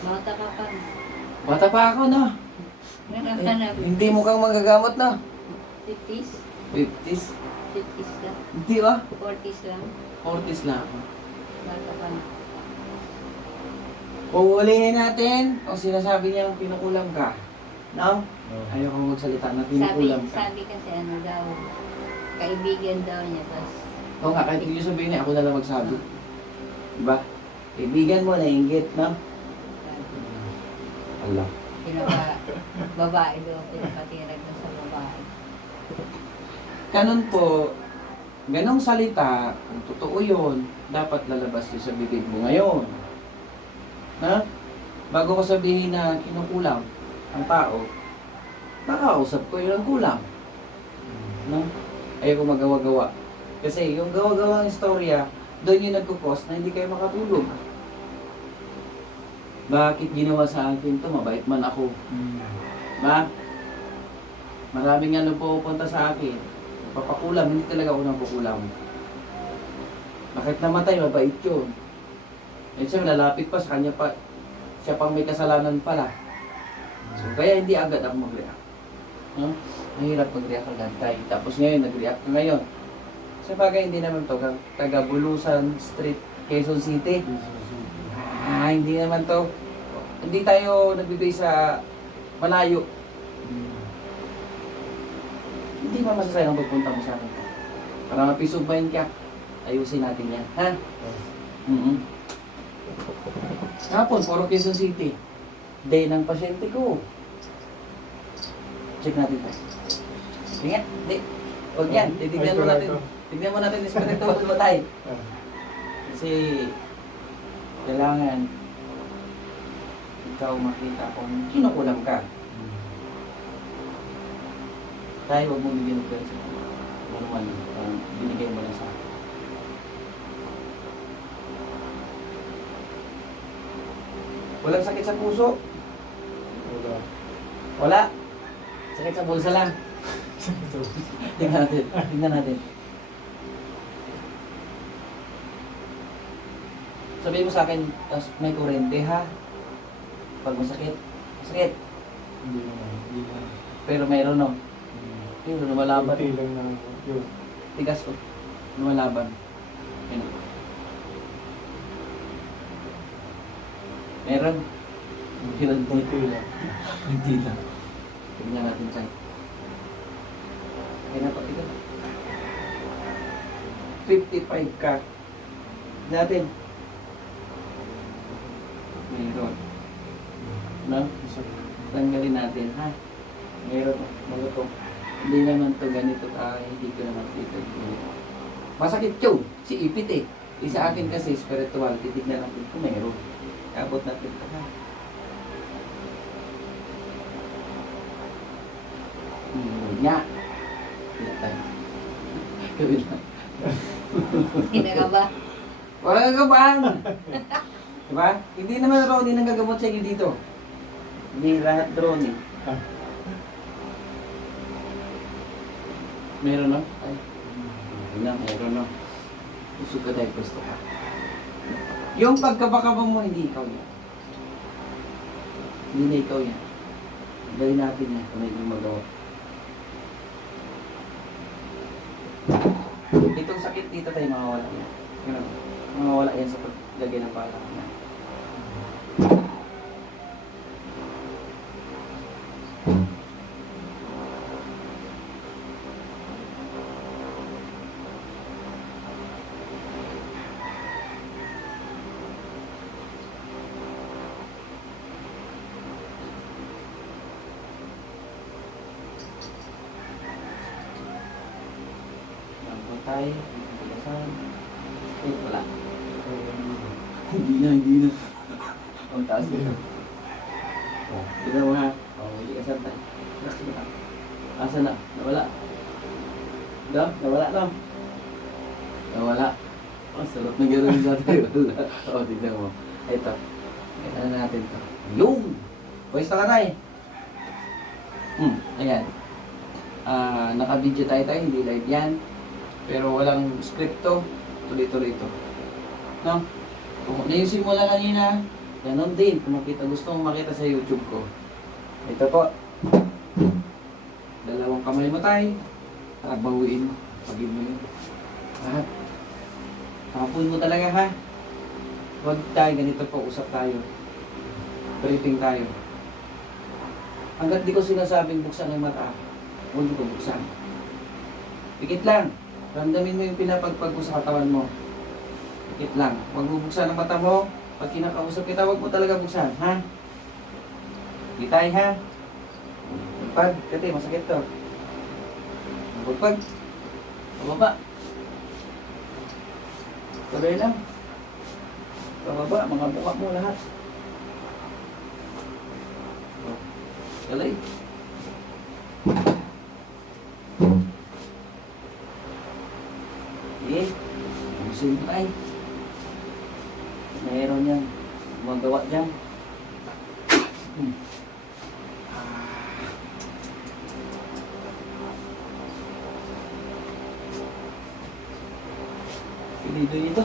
Bata ka pa. Bata pa ako, no? Nakakanap. Hindi mo kang magagamot, no? 50s? 50s? 50s lang. Hindi ba? 40s lang. 40s na ako. Bata pa na. Uulihin natin o sinasabi niya pinukulam ka. No? Ayaw kong magsalita na pinukulam ka. Sabi kasi ano daw, kaibigan daw niya. Tapos, Oo nga, kahit hindi sabihin niya, ako na lang magsabi. Diba? Kaibigan mo, nainggit, no? Allah. babae daw, pinapatirag daw sa babae. Ganun po, ganong salita, kung totoo yun, dapat lalabas yun sa bibig mo ngayon. Na? Bago ko sabihin na kinukulang ang tao, nakausap ko yun ang kulang. No? Ayaw ko magawa-gawa. Kasi yung gawa-gawa ng istorya, doon yung nagkukos na hindi kayo makatulog. Bakit ginawa sa akin to? Mabait man ako. Ba? Maraming ano pupunta sa akin. Papakulam, hindi talaga ako napakulam. Bakit namatay? Mabait yun. Eh siya lalapit pa sa kanya pa. Siya pang may kasalanan pala. So kaya hindi agad ako mag-react. No? Mahirap mag-react agad tayo. Tapos ngayon, nag-react ka ngayon. Sa bagay, hindi naman to. Taga Bulusan Street, Quezon City. Hindi naman to. Hindi tayo nagbibigay sa malayo. Hindi pa masasayang pagpunta mo sa akin. Para ma-peace of mind ka, ayusin natin yan. Ha? Hapon, puro Quezon City. Day ng pasyente ko. Check natin tayo. Tingnan, di. Huwag yan, titignan mo natin. Tignan mo natin spiritual mo tayo. Kasi kailangan ikaw makita kung kinukulam ka. Tayo, huwag mo bigyan ng pwede. Ano man, binigay mo lang sa akin. Walang sakit sa puso? Wala. Sakit sa bulsa lang. Tingnan natin. Tingnan natin. Sabihin mo sa akin, tas may kurente ha? Pag masakit. Masakit. Hindi naman. Pero mayroon no? Pero lumalaban. Kunti lang na yun. Tigas ko. Lumalaban. Yun. Meron. Meron Kunti lang. Hindi lang. Tignan natin tayo. Kaya na ito. 55 ka. Natin. Meron. No? Tanggalin natin, ha? Meron. Maluto. Hindi naman to ganito tayo. Hindi ko naman dito. Masakit yun. Si ipit eh. Sa akin kasi spiritual. Titignan natin kung meron. Abot natin ito, ha? Nga. Gawin lang. Hindi ka ba? Wala kang kabaan. Diba? Hindi naman raw din ang gagamot sa inyo dito. Hindi lahat drone eh. Meron no? Ay. Meron no. Gusto ka dahil gusto ka. Yung pagkabakaba mo, hindi ikaw yan. Hindi na ikaw yan. Gawin natin yan kung may gumagawa. Itong sakit dito tayo mawawala yan. Ganun. Mawawala yan sa paglagay ng pala. Tayo, pagkasan. Eh, wala. Hindi na. Ang taas nito. Tignan mo ha. Hindi ka santa. Asa na? Nawala. Nawala na. Nawala. Sarap na gano'n sa tayo. Wala. Tignan mo. Ito. Ano natin to. Yung! Pwesta ka tayo. Ayan. Naka-video tayo, hindi live yan. Pero walang script to. Tuloy-tuloy ito. No? Kung nayusin mo lang kanina, Ganon din, kung gusto mong makita sa YouTube ko. Ito po. Dalawang kamay mo tayo. Bawiin mo. Pagin mo yun. Lahat. Tapuin mo talaga ha. Huwag tayo, ganito po, usap tayo. Briefing tayo. Hanggat di ko sinasabing buksan ang mata, huwag ko buksan. Pikit lang. Ramdamin mo yung pinapagpag ko sa katawan mo. Pikit lang. Huwag mo buksan ang mata mo. Pag kinakausap kita, huwag mo talaga buksan, ha? Ditay, ha? Pagpag. Kasi masakit to. Pagpag. Pababa. Tuloy lang. Pababa. Mga buka mo lahat. Tuloy. Eh, ayusin mo tayo. Mayroon yan. Gumagawa dyan. Pilido ito.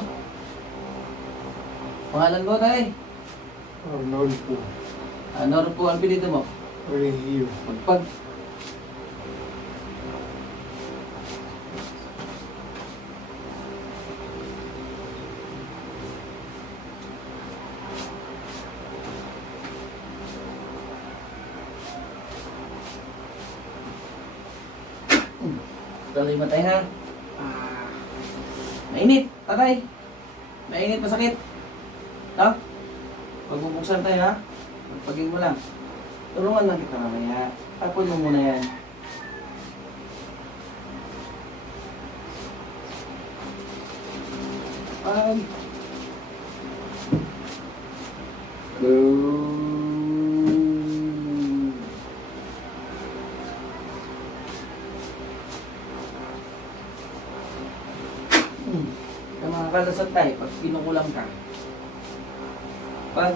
Pangalan mo tayo. Arnold po. Ano po ang pilido mo? Regio. Magpag. Tuloy matay ha. Mainit, tatay. Mainit, masakit. No? Pagbubuksan tayo ha. Magpagin mo lang. Tulungan lang kita mamaya. Tapon mo muna yan. Pag. Yung mga kalasat tayo, pag pinukulang ka. Pag.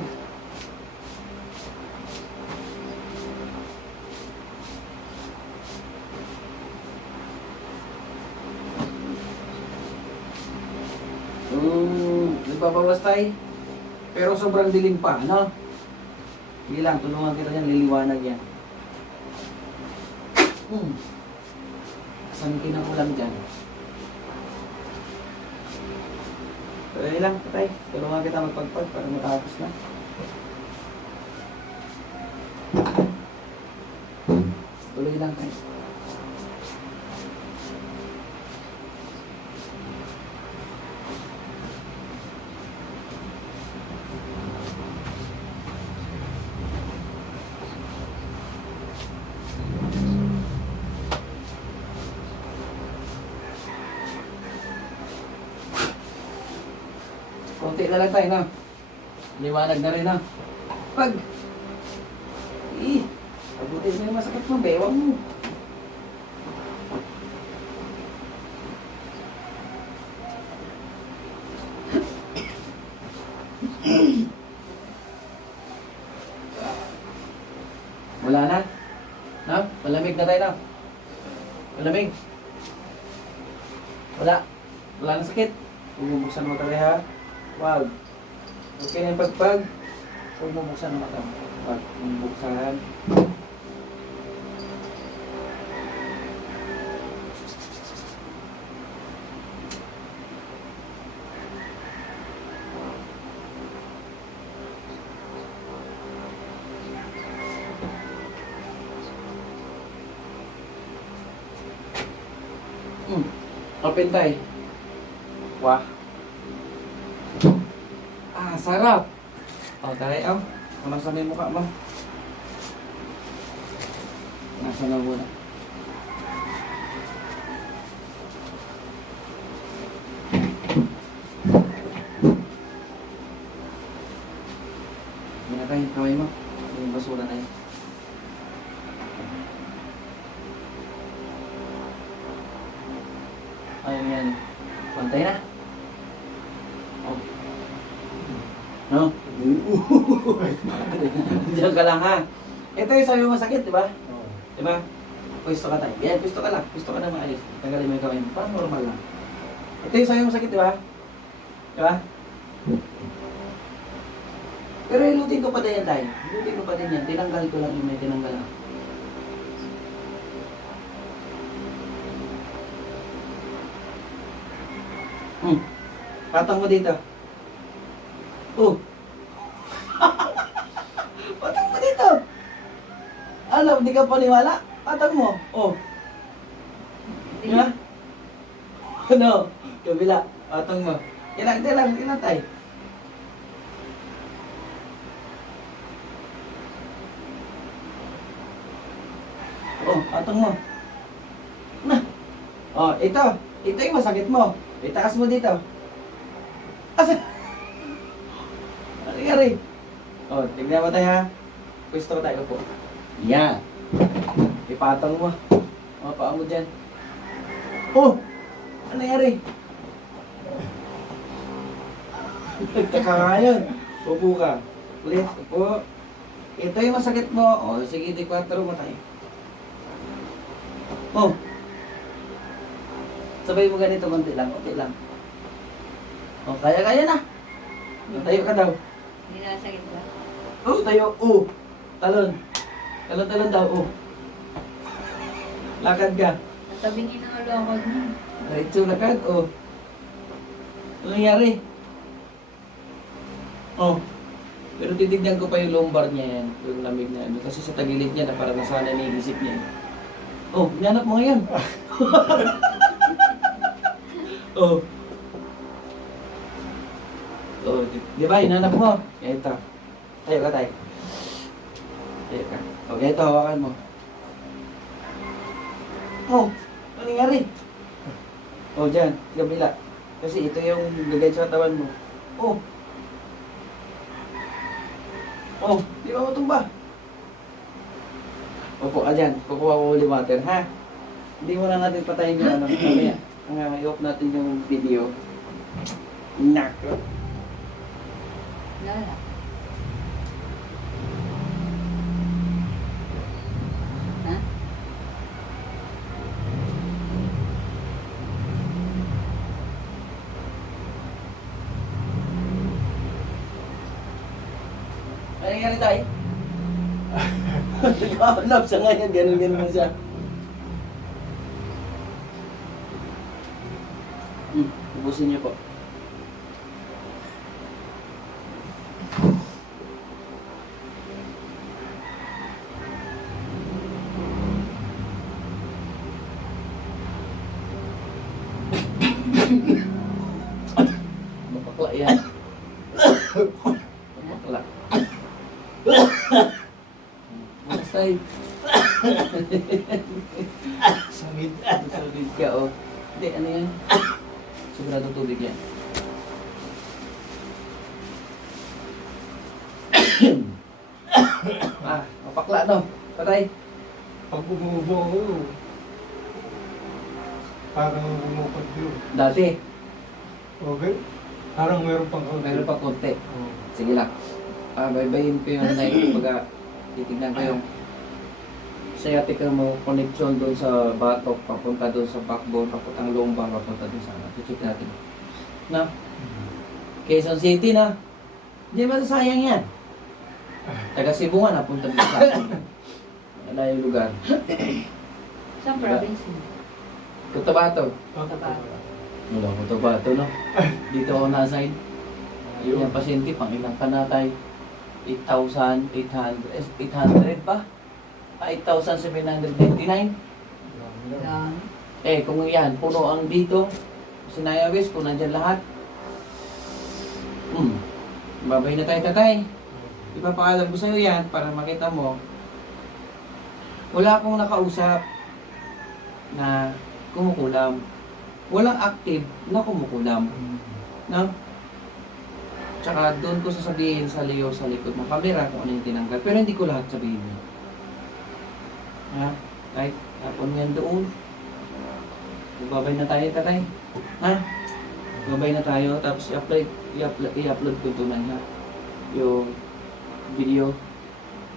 Nagpapawas tayo. Pero sobrang dilim pa, ano? Hindi lang, tulungan kita yan, liliwanag yan. Saan kinakulang dyan? Tuloy lang, patay. Tulungan kita magpagpag para matapos na. Tuloy lang tayo. Konti na lang tayo, no? Liwanag na rin, no? Pag! Pabutin mo yung masakit mo, bewang mo. Wala na? No? Malamig na tayo, no? Malamig. Wala. Wala na sakit. Bubuksan mo tayo, ha? Wag. Okay na yung pagpag. Huwag mo buksan ang mata. Wag. Buksan. Open tayo. Wah. Sarap. Tayo, Nasaan na yung mukha mo? Nasaan na muna? Muna tayo, kaway mo. Yung basura na yun. Ayun yan. Pantay na. No? Diyan ka lang ha. Ito yung sabi mo masakit, di ba? Di ba? Pwesto ka tayo. Yan, pwesto ka lang. Pwesto ka na maalis. Tagalin mo yung kamay mo. Parang normal lang. Ito yung sabi mo masakit, di ba? Di ba? Pero hilutin ko pa din yan, tay. Hilutin ko pa din yan. Tinanggal ko lang yung may tinanggal lang. Patang mo dito. Oh. Patang mo dito. Ano, hindi ka paniwala? Patang mo. Oh. Ha? Ano? Kabila. Patang mo. Ilang tay. Oh, patang mo. Na. Oh, ito. Ito yung masakit mo. Itaas mo dito. Asa? Ano nangyari? Oh, tignan mo tayo ha. Pwesto ko tayo po. Yan. Ipatong mo. O, paa mo dyan. Oh! Ano nangyari? Nagtaka nga yun. Upo ka. Ulit, upo. Ito yung masakit mo. O, sige, di 4 mo tayo. Oh! Sabay mo ganito, konti lang, konti lang. O, kaya na. Tayo ka daw. Hindi na sakit ba? Oh, tayo. Oh. Talon. Talon daw. Oh. Lakad ka. Natabingin ang alawag mo. Diretso lakad. Oh. Ano nangyari? Oh. Pero titignan ko pa yung lumbar niya yan. Yung lamig niya. Kasi sa tagilid niya na parang nasanay na iisip niya. Oh, hinanap mo ngayon. Oh. Oh, di ba? Hinanap mo. Ito. Tayo ka tayo. Tayo ka. Okay, ito. Hawakan mo. Oh, ano nangyari? Oh, dyan. Sa kabila. Kasi ito yung lagay sa katawan mo. Oh. Oh, di ba matumba? Opo ka dyan. Kukuha ko holy water, ha? Hindi mo na natin patayin yung ano. Mamaya. I-off natin yung video. Nako. Lala. Ha? Ano nangyari tayo? Nakahanap siya ngayon. Ganun na siya. Ubusin niyo po. Mapakla yan. Mapakla. Masay. Sakit. Tubig ka, oh. Hindi, ano yan? Sigurado tubig yan. Mapakla, no? Patay. Pag bumubo ako, parang bumukod yun. Dati, Okay? Parang meron pang kaunti. meron pa konti. Oh. Sige lang. Baybayin ko yung night pagka titignan ko yung sciatic mo connection doon sa batok, papunta doon sa backbone, papuntang lumbar, papunta doon sa ano. Check natin. Na? Quezon City na. Hindi masasayang yan. Taga Cebu nga, napunta doon sa akin. Wala yung lugar. Saan province mo? Cotabato. Cotabato. Wala, Cotabato, no? Dito ako na-assign. Yung pasyente, pang ilang panatay. 8,800 pa? 8,799. Lang. Eh, kung yan, puno ang dito, Sinaya West, kung nandyan lahat. Babay na tayo, tatay. Ipapaalam ko sa'yo yan para makita mo. Wala akong nakausap na kumukulam. Walang active na kumukulam. No? Tsaka doon ko sasabihin sa Leo sa likod ng camera kung ano yung tinanggal. Pero hindi ko lahat sabihin. Ha? Kahit tapon yan doon. Babay na tayo, tatay. Ha? Babay na tayo. Tapos i-upload ko ito na yung video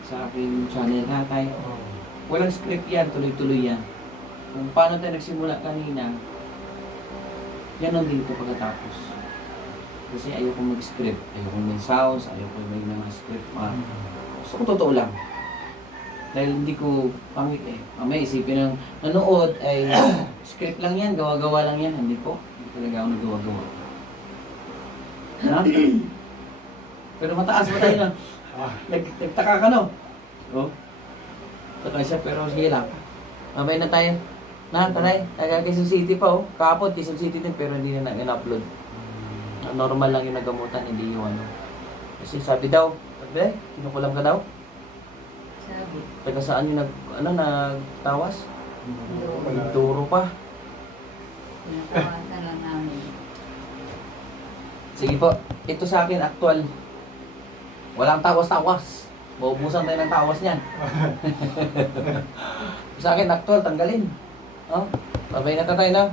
sa aking channel, ha, tayo. Walang script yan, tuloy-tuloy yan. Kung paano tayo nagsimula kanina, yan ang dito pagkatapos. Kasi ayoko mag-script, ayoko may sounds, ayoko may mga script. So kung totoo lang. Dahil hindi ko pangit eh. Mamaya isipin ng manood ay script lang yan, gawa-gawa lang yan. Hindi po. Hindi talaga ako nagawa-gawa. Ha? Pero mataas pa tayo na. Nagtaka ka no? Oh. Taka siya pero sige lang. Mamaya na tayo. Na, tanay. Taga Quezon City pa oh. Kahapon Quezon City din pero hindi na in-upload. Normal lang yung nagamutan, hindi yung ano. Kasi sabi daw, sabi, kinukulam ka daw? Sabi. Taga saan yung nagtawas? Duro pa. Pinatawasan lang namin. Sige po, ito sa akin actual. Walang tawas-tawas. Maubusan tayo ng tawas niyan. Sa akin actual, tanggalin. Oh, babay na tayo na.